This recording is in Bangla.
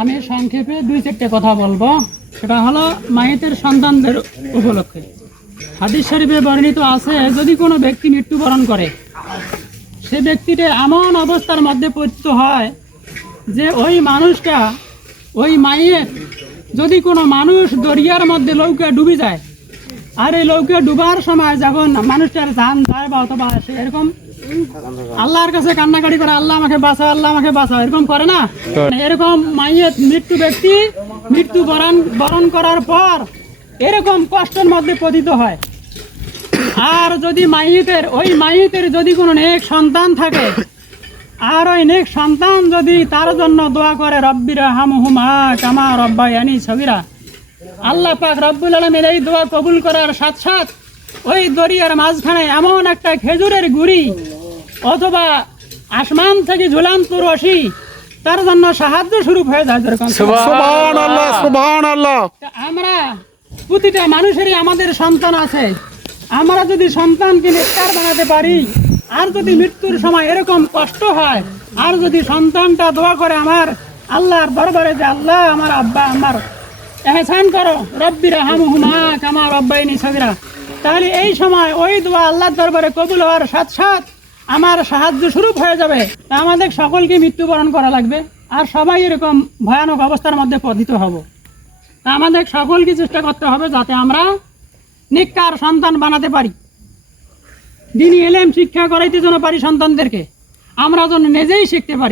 আমি সংক্ষেপে দুই চারটে কথা বলব। সেটা হলো মায়েতের সন্তানদের উপলক্ষে। হাদিস শরীফে বর্ণিত আছে, যদি কোনো ব্যক্তি মৃত্যুবরণ করে, সে ব্যক্তিটা এমন অবস্থার মধ্যে পতিত হয় যে ওই মানুষটা, ওই মায়ের যদি কোনো মানুষ দরিয়ার মধ্যে নৌকা ডুবে যায়, আর এই নৌকা ডুবার সময় যখন মানুষটার জান যায় বা অথবা সে এরকম আল্লাহর কাছে কান্নাকাটি করে আল্লাহ আমাকে বাঁচাও আল্লাহ আমাকে বাঁচাও এরকম করে না? এরকম মাইয়ের মৃত্যু ব্যক্তি মৃত্যু বরণ বরণ করার পর এরকম কষ্টের মধ্যে পতিত হয়। আর যদি মাইয়েতের ওই মাইয়েতের যদি কোনো নেক সন্তান থাকে আর ওই নেক সন্তান যদি তার জন্য দোয়া করে রব্বিরা হামহুমা কামা রব্বায়ানি ছবিরা আল্লাহ পাক রব্বুল আলমের এই দোয়া কবুল করার সাথ সাথ ওই দরিয়ার মাঝখানে এমন একটা খেজুরের গুড়ি অথবা আসমান থেকে ঝুলান্ত রশি তার জন্য সাহায্য শুরু হয়ে যায় আমরা প্রতিটা মানুষেরই আমাদের সন্তান আছে। আমরা যদি সন্তানকে নিস্তার বানাতে পারি আর যদি মৃত্যুর সময় এরকম কষ্ট হয় আর যদি সন্তানটা দোয়া করে আমার আল্লাহর দরবারে যে আল্লাহ আমার আব্বা আমার এহসান করো রব্বি রাহামুহুমা কামা রব্বাইনি সগিরা। তাহলে এই সময় ওই দোয়া আল্লাহর দরবারে কবুল হওয়ার সাথ সাথ আমার সাহায্য শুরু হয়ে যাবে। তা আমাদের সকলকে মৃত্যুবরণ করা লাগবে। আর সবাই এরকম ভয়ানক অবস্থার মধ্যে পতিত হব। তা আমাদের সকলকে চেষ্টা করতে হবে যাতে আমরা নিকার সন্তান বানাতে পারি। যিনি এলেম শিক্ষা করাইতে যেন পারি সন্তানদেরকে আমরা যেন নিজেই শিখতে পারি।